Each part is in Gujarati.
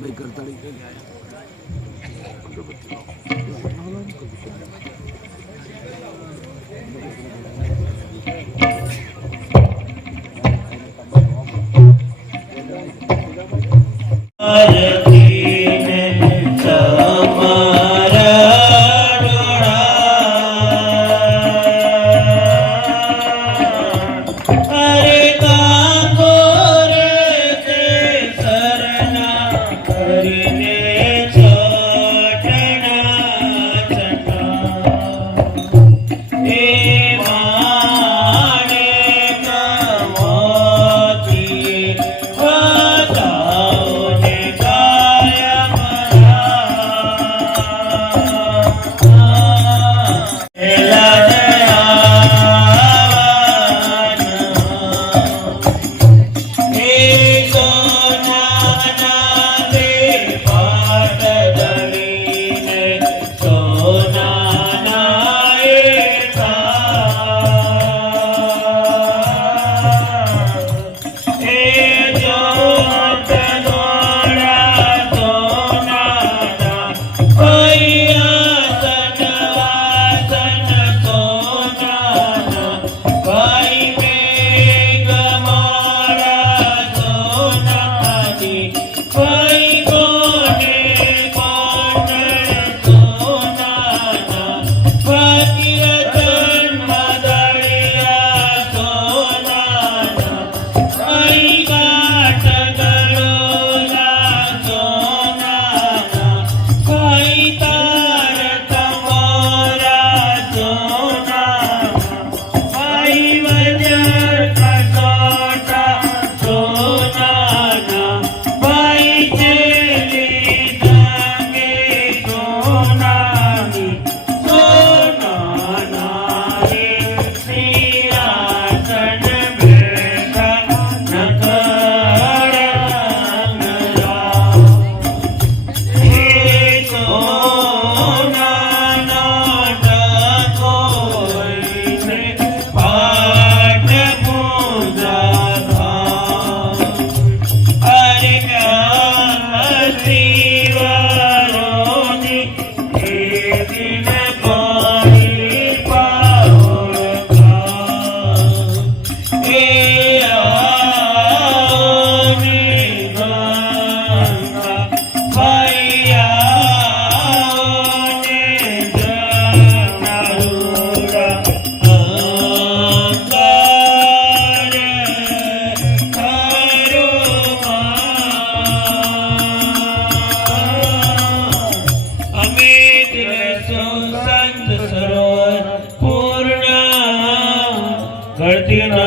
भाई करता रही ದಿನದ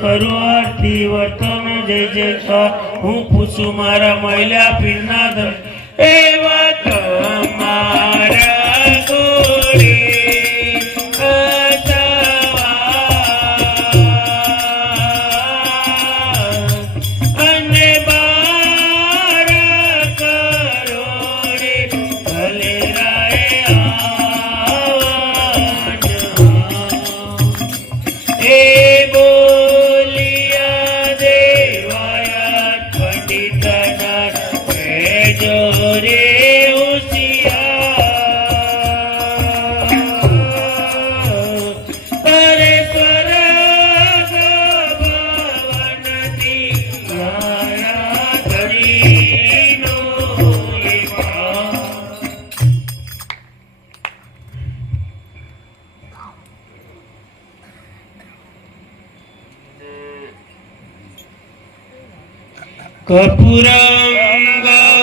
કરો આરતી વર્તન જય જય હું પૂછું મારા મહિલા પીરના દર્શન Kapuranga.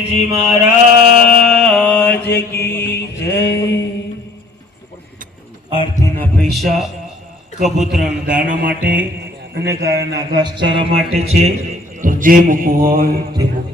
દેવજી મહારાજ કી જય. આરતીના પૈસા કબૂતરાના દાણા માટે અને ગાયના ઘાસચારા માટે છે. તો જે મૂકવું હોય તે મૂકવું